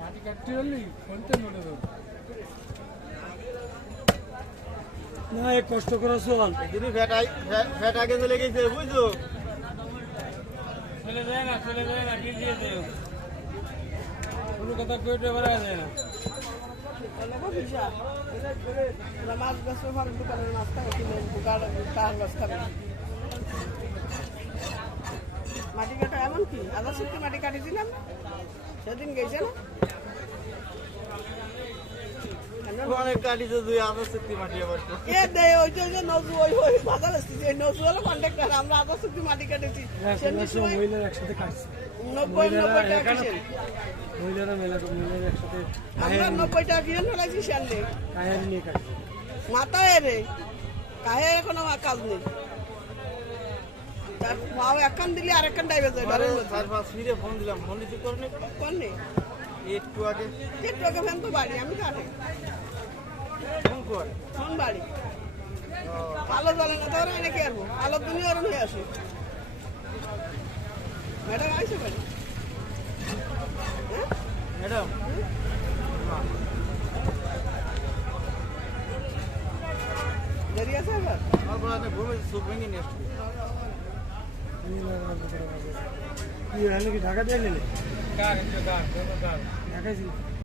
মাটি কাটতে হলি ফোনতে নড়ে দেবো না এক কষ্ট করে চল যদি ফ্যাট আগে চলে গেছে বুঝছো চলে যায় না বিল দিয়ে দেও কোনো কথা কইতে পারা যায় না মাছ বেচবে ভালো দোকানের মাছ খাবে কিনে তার মাছ খাবে মাটি কাটা এমন কি আধা শুক্তি মাটি কাটি দিলাম সেদিন গেছে না অনেক কাটিছে দুই আধা শক্তি মাটি আবার এ দে ওই যে নজু ওই বাজার আসছে যে নজু হলো কন্ট্রাক্টর আমরা আধা শুক্তি মাটি কাটেছি সেদিন সময় মহিলারা একসাথে কাটছে 90 টাকা কিসের মহিলারা মহিলারা একসাথে আমরা 90 টাকা কিনে ফেলাইছি সামনে কাহের নিয়ে কাটছে মাথায় রে কাহে এখনো কাজ নেই তার মাও একখান দিলে আরেকখান ডাইবে যায় ঘরের মধ্যে চার পাঁচ মিনিটে ফোন দিলাম ফোন রিসিভ করেনি কোন নেই একটু আগে ফ্যান তো বাড়ি আমি কাটে ফোন কর ফোন বাড়ি আলো জ্বলে না তাহলে এনে কি আরবো আলোর দুনিয়া ওরম হয়ে আসে ম্যাডাম আইসে বাড়ি হ্যাঁ ম্যাডাম দেরি আছে এবার তারপর আপনি ঘুমে সুপ ভেঙে নিয়ে আসছি কি ঢাকা দিয়ে নিলে ঢাকাইছি